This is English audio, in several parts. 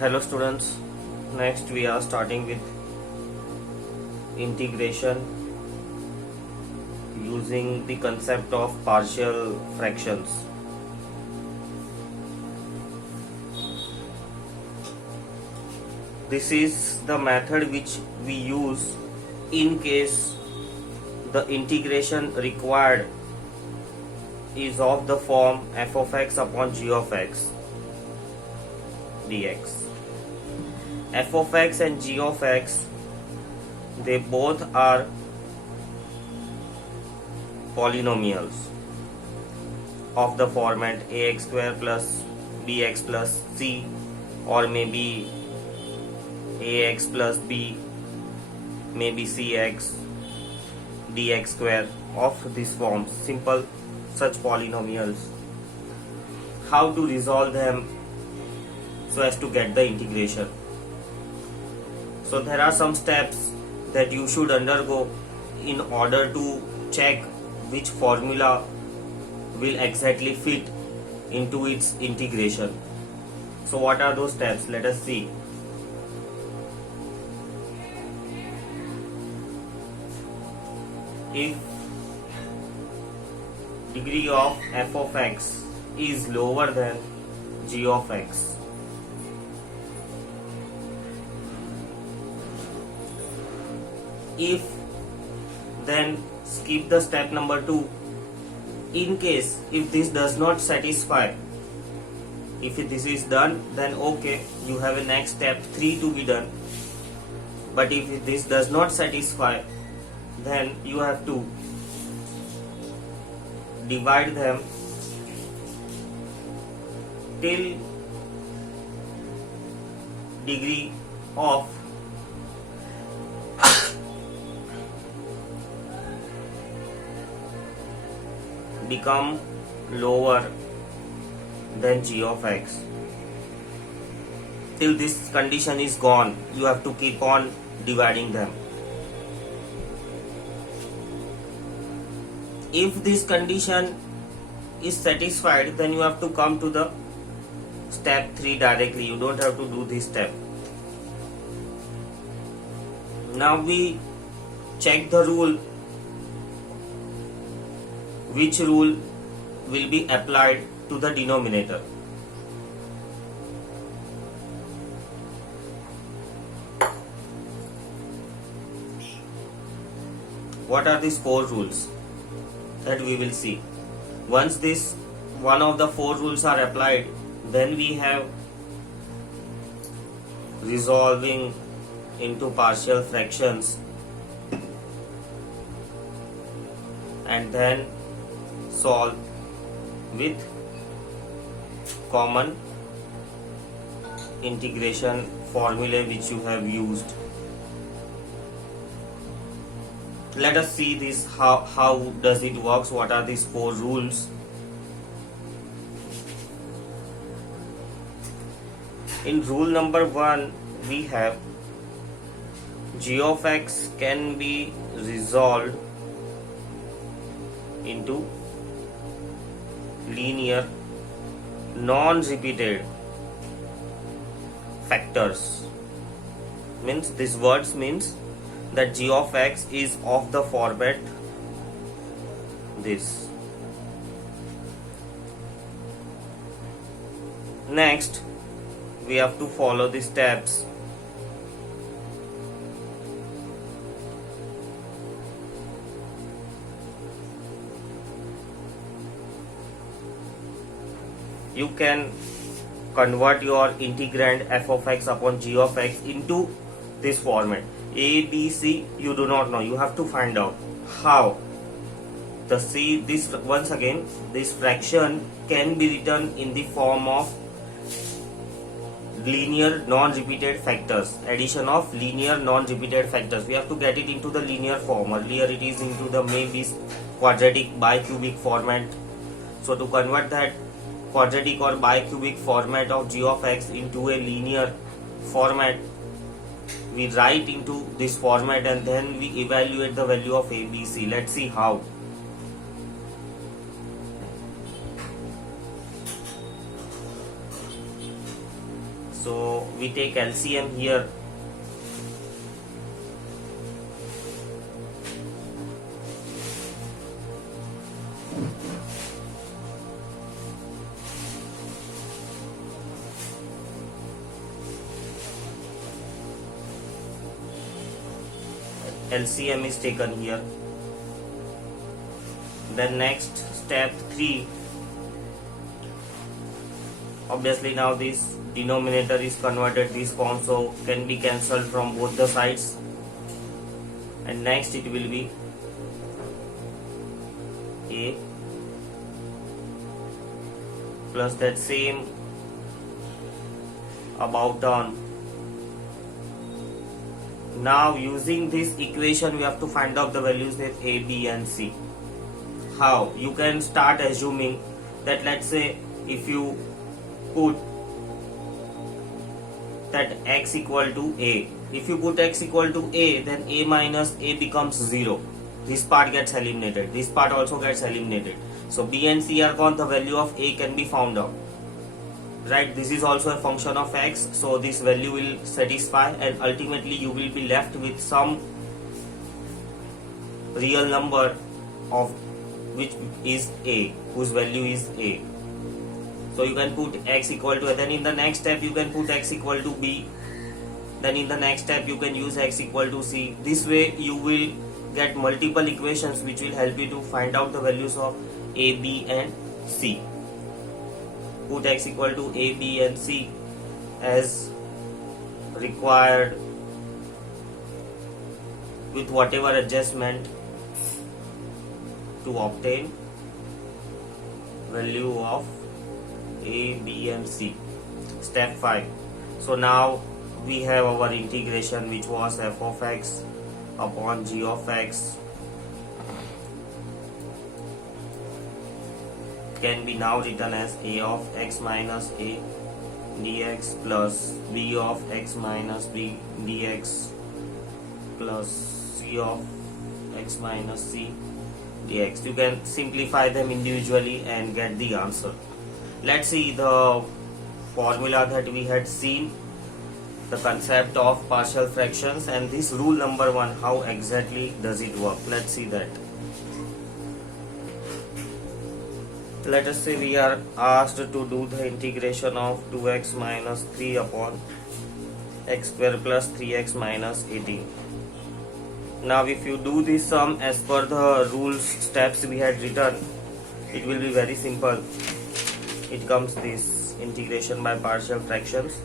Hello students, next we are starting with integration using the concept of partial fractions. This is the method which we use in case the integration required is of the form f of x upon g of x dx. F of x and g of x, they both are polynomials of the format ax square plus bx plus c, or maybe ax plus b, maybe cx dx square, of this form, simple such polynomials. How to resolve them so as to get the integration? So there are some steps that you should undergo in order to check which formula will exactly fit into its integration. So what are those steps? Let us see. If degree of f of x is lower than g of x, if, then skip the step number 2. In case if this does not satisfy, if this is done, then okay, you have a next step 3 to be done. But if this does not satisfy, then you have to divide them till degree of become lower than g of x. Till this condition is gone, you have to keep on dividing them. If this condition is satisfied, then you have to come to the step 3 directly. You don't have to do this step. Now we check the rule. Which rule will be applied to the denominator? What are these 4 rules that we will see? Once this one of the 4 rules are applied, then we have resolving into partial fractions, and then solve with common integration formula which you have used. Let us see this, how does it works, what are these 4 rules. In rule number 1, we have g of x can be resolved into linear non-repeated factors. Means this words means that g of x is of the format this. Next, we have to follow the steps. You can convert your integrand f of x upon g of x into this format. A, B, C, you do not know. You have to find out how. The C, this once again, this fraction can be written in the form of linear non-repeated factors. Addition of linear non-repeated factors. We have to get it into the linear form. Earlier it is into the maybe quadratic bicubic format. So to convert that quadratic or bicubic format of g of x into a linear format, we write into this format and then we evaluate the value of a, b, c. Let's see how. So we take LCM here. LCM is taken here. Then next, step 3. Obviously now this denominator is converted this form, so can be cancelled from both the sides. And next it will be A plus that same about term. Now using this equation we have to find out the values of A, B and C. How? You can start assuming that, let's say, if you put that x equal to A, if you put x equal to A, then A minus A becomes 0. This part gets eliminated, this part also gets eliminated. So B and C are gone, the value of A can be found out. Right, this is also a function of x, so this value will satisfy, and ultimately you will be left with some real number of which is A, whose value is A. So you can put x equal to A, then in the next step you can put x equal to B, then in the next step you can use x equal to C. This way you will get multiple equations which will help you to find out the values of A, B and C. Put x equal to A, B and C as required with whatever adjustment to obtain value of A, B and C. Step 5. So now we have our integration, which was f of x upon g of x, can be now written as A of x minus A dx plus B of x minus B dx plus C of x minus C dx. You can simplify them individually and get the answer. Let's see the formula that we had seen, the concept of partial fractions, and this rule number 1, how exactly does it work. Let's see that. Let us say we are asked to do the integration of 2x minus 3 upon x square plus 3x minus 18. Now if you do this sum as per the rules steps we had written, it will be very simple. It comes this integration by partial fractions.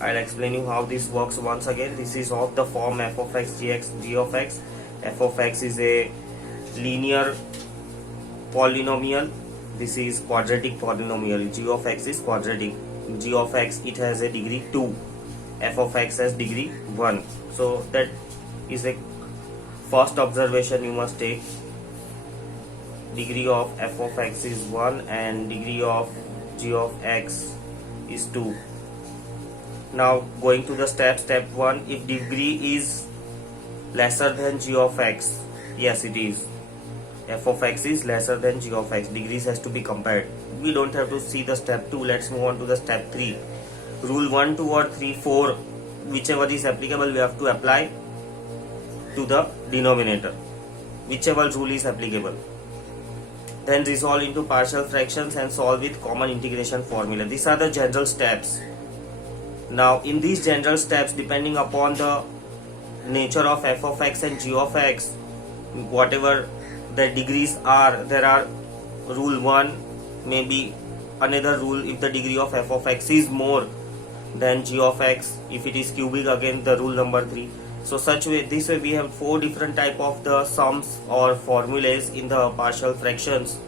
I'll explain you how this works once again. This is of the form f of x dx g of x. F of x is a linear polynomial. This is quadratic polynomial. G of x is quadratic. G of x, it has a degree 2. F of x has degree 1. So that is a first observation you must take. Degree of f of x is 1 and degree of g of x is 2. Now going to the step 1, if degree is lesser than g of x, yes it is, f of x is lesser than g of x, degrees has to be compared. We don't have to see the step 2. Let's move on to the step 3. Rule 1, 2 or 3, 4, whichever is applicable, we have to apply to the denominator, whichever rule is applicable. Then resolve into partial fractions and solve with common integration formula. These are the general steps. Now in these general steps, depending upon the nature of f of x and g of x, whatever the degrees are, there are rule 1, maybe another rule if the degree of f of x is more than g of x. If it is cubic, again the rule number 3. So such way, this way we have 4 different type of the sums or formulas in the partial fractions.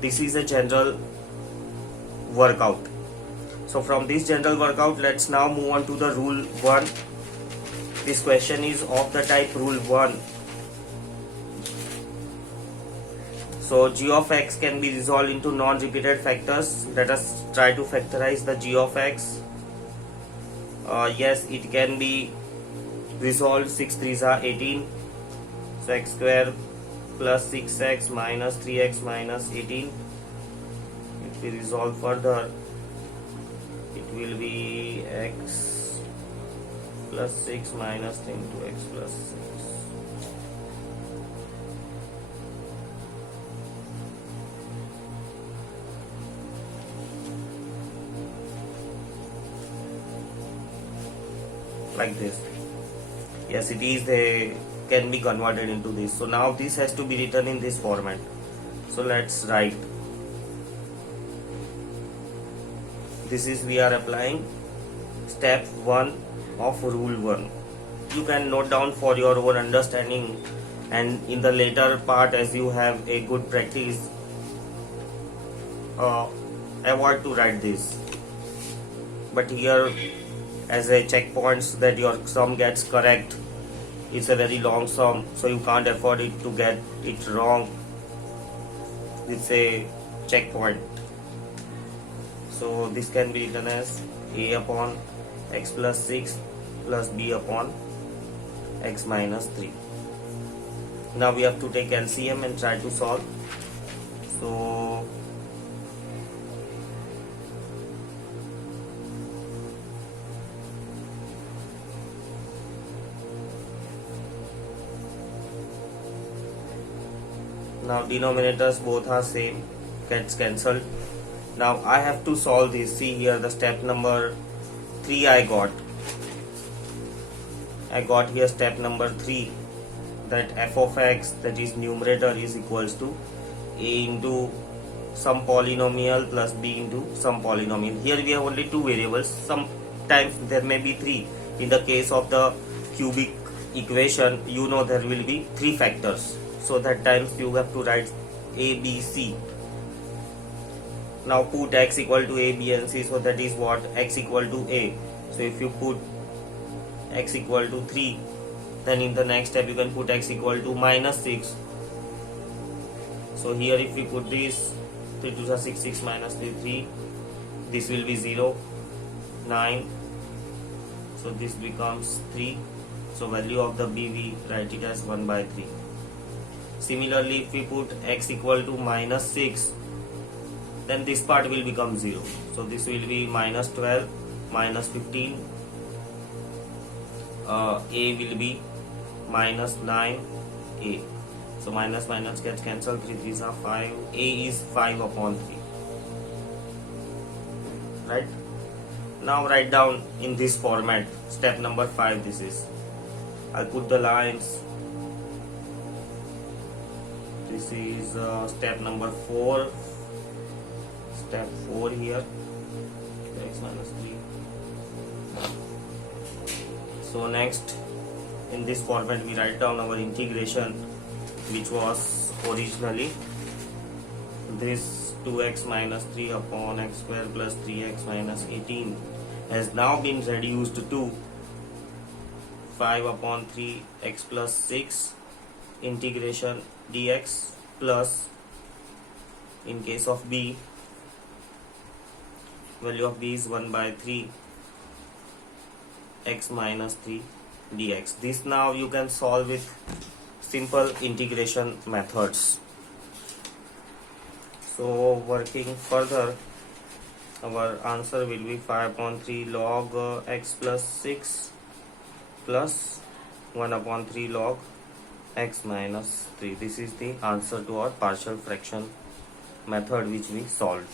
This is a general workout. So from this general workout, let's now move on to the rule 1. This question is of the type rule 1. So g of x can be resolved into non-repeated factors. Let us try to factorize the g of x. Yes, it can be resolved. 6 3s are 18. So x square plus 6x minus 3x minus 18. If we resolve further, it will be x plus 6 minus 10 to x plus 6. Like this. Yes, it is, they can be converted into this. So now this has to be written in this format. So let's write. This is, we are applying step 1 of rule 1. You can note down for your own understanding, and in the later part, as you have a good practice, avoid to write this. But here, as a checkpoint so that your sum gets correct, it's a very long sum, so you can't afford it to get it wrong. It's a checkpoint. So this can be written as a upon x plus 6 plus b upon x minus 3. Now we have to take LCM and try to solve. So now denominators both are same, gets cancelled. Now I have to solve this. See here, the step number 3 I got here step number 3, that f of x, that is numerator, is equals to a into some polynomial plus b into some polynomial. Here we have only 2 variables. Sometimes there may be 3. In the case of the cubic equation, you know there will be 3 factors. So that times you have to write a, b, c. Now put x equal to a, b and c. So that is what? X equal to a. So if you put x equal to 3, then in the next step you can put x equal to minus 6. So here if we put this, 3 to the 6, 6 minus 3, 3. This will be 0, 9. So this becomes 3. So value of the b, we write it as 1 by 3. Similarly, if we put x equal to minus 6, then this part will become 0. So this will be minus 12, minus 15. A will be minus 9a. So minus minus gets cancelled. 3 3s are 5. A is 5 upon 3. Right? Now write down in this format. Step number 5 this is. I'll put the lines. This is step number 4. Step 4 here. X minus 3. So next, in this format we write down our integration, which was originally this 2x minus 3 upon x square plus 3x minus 18 has now been reduced to 5 upon 3 x plus 6 integration dx plus, in case of b, value of b is 1 by 3 x minus 3 dx. This now you can solve with simple integration methods. So working further, our answer will be 5 upon 3 log x plus 6 plus 1 upon 3 log x minus 3. This is the answer to our partial fraction method which we solved.